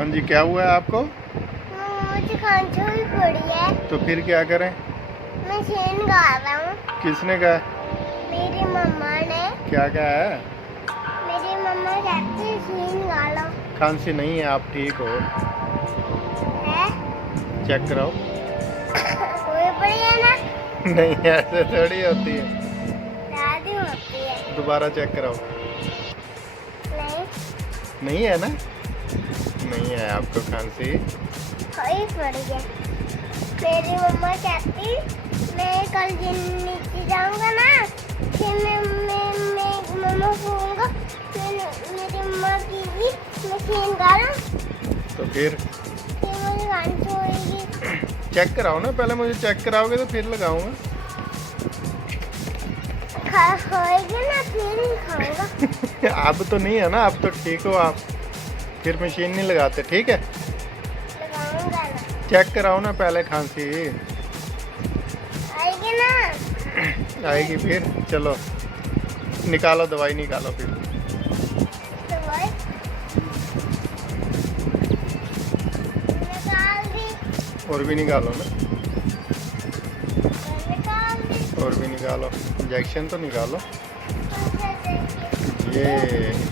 हाँ जी, क्या हुआ है आपको? मुझे खांसी हुई पड़ी है। तो फिर क्या करें? मैं छीन गा रहा हूँ। किसने कहा? मेरी मम्मा ने। क्या कहा है? मेरी मम्मा कहती है छीन गा लो। खांसी नहीं है, आप ठीक हो। है? चेक कराओ। हुई पड़ी है ना? नहीं, ऐसे थोड़ी होती है। दादी होती है। दोबारा चेक कराओ। नहीं। नहीं है ना? नहीं है आपको खांसी। हुई पड़ी है। मेरी मम्मा कहती मैं कल जिम नीचे जाऊंगा ना, फिर मैं मम्मा कहूँगा मेरी मम्मा की मैं छीन गा लूँ। तो फिर मुझे खांसी होगी। चेक कराओ ना, पहले मुझे चेक कराओगे तो फिर लगाऊंगा। होएगी ना फिर ही खाऊंगा। अब तो नहीं है ना, अब तो ठीक हो आप। फिर मशीन नहीं लगाते, ठीक है? लगाऊंगा ना। चेक कराओ ना पहले खांसी। आएगी ना? आएगी फिर। चलो निकालो, दवाई निकालो फिर। दवाई निकाल दी। और भी निकालो ना, निकाल दी। और भी निकालो। इंजेक्शन तो निकालो। अच्छा, देखिए।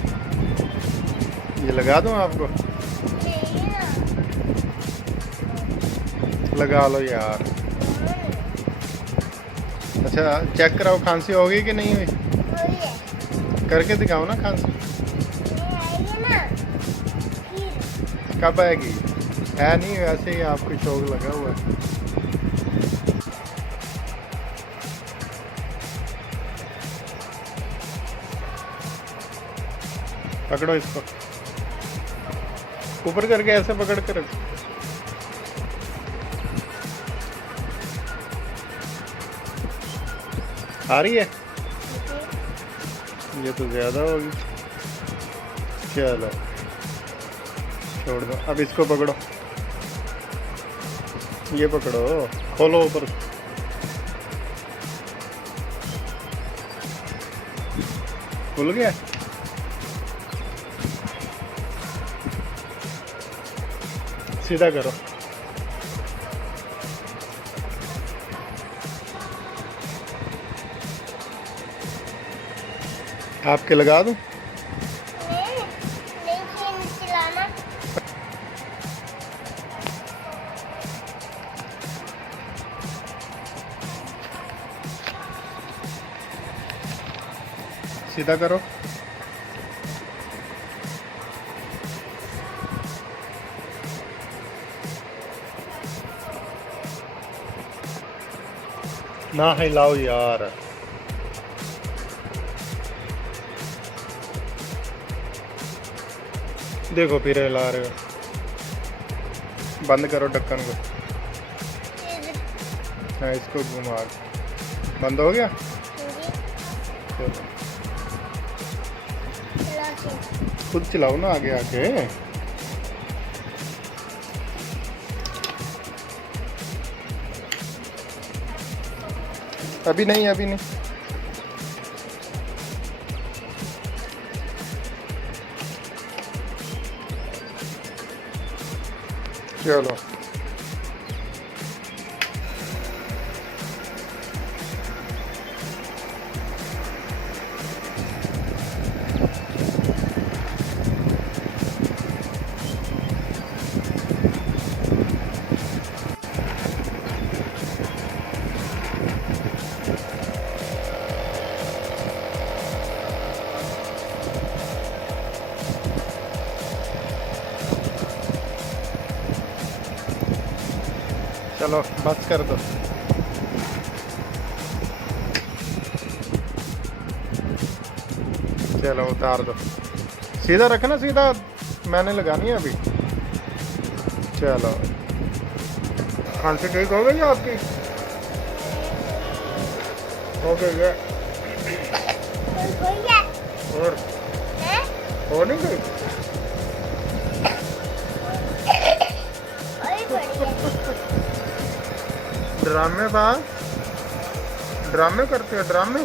ये लगा दूं आपको? नहीं ना। लगा लो यार। अच्छा, चेक कराओ खांसी होगी कि नहीं हुई। हुई है। करके दिखाओ ना खांसी। नहीं आएगी ना फिर। कब आएगी? है नहीं, वैसे ही आपको शौक लगा हुआ है। पकड़ो इसको, ऊपर करके ऐसे पकड़ कर रखो। आ रही है? ये तो ज़्यादा होगी। चलो छोड़ दो, अब इसको पकड़ो। ये पकड़ो, खोलो ऊपर। खुल गया? सीधा करो। आपके लगा दूं? नहीं नहीं चिल्लाना। सीधा करो। ना हिलाओ यार। देखो फिर हिला रहे हो। बंद करो ढक्कन को। हाँ, इसको घुमा। बंद हो गया? चलो खुद चलाओ ना आगे आके। अभी नहीं, अभी नहीं। चलो चलो बस कर दो। चलो उतार दो। सीधा रखना, सीधा। मैंने लगानी है अभी। चलो खांसी ठीक हो गई आपकी? हो गई है? और हो नहीं गई? ड्रामे बात, ड्रामे करते हो ड्रामे।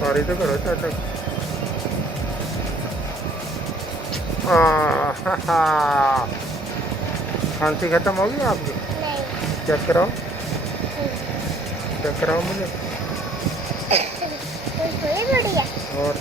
सारी तो करो चाचा खांसी खत्म हो गई आपकी? नहीं चेक कराओ, चेक कराओ मुझे। थोड़ी बढ़िया और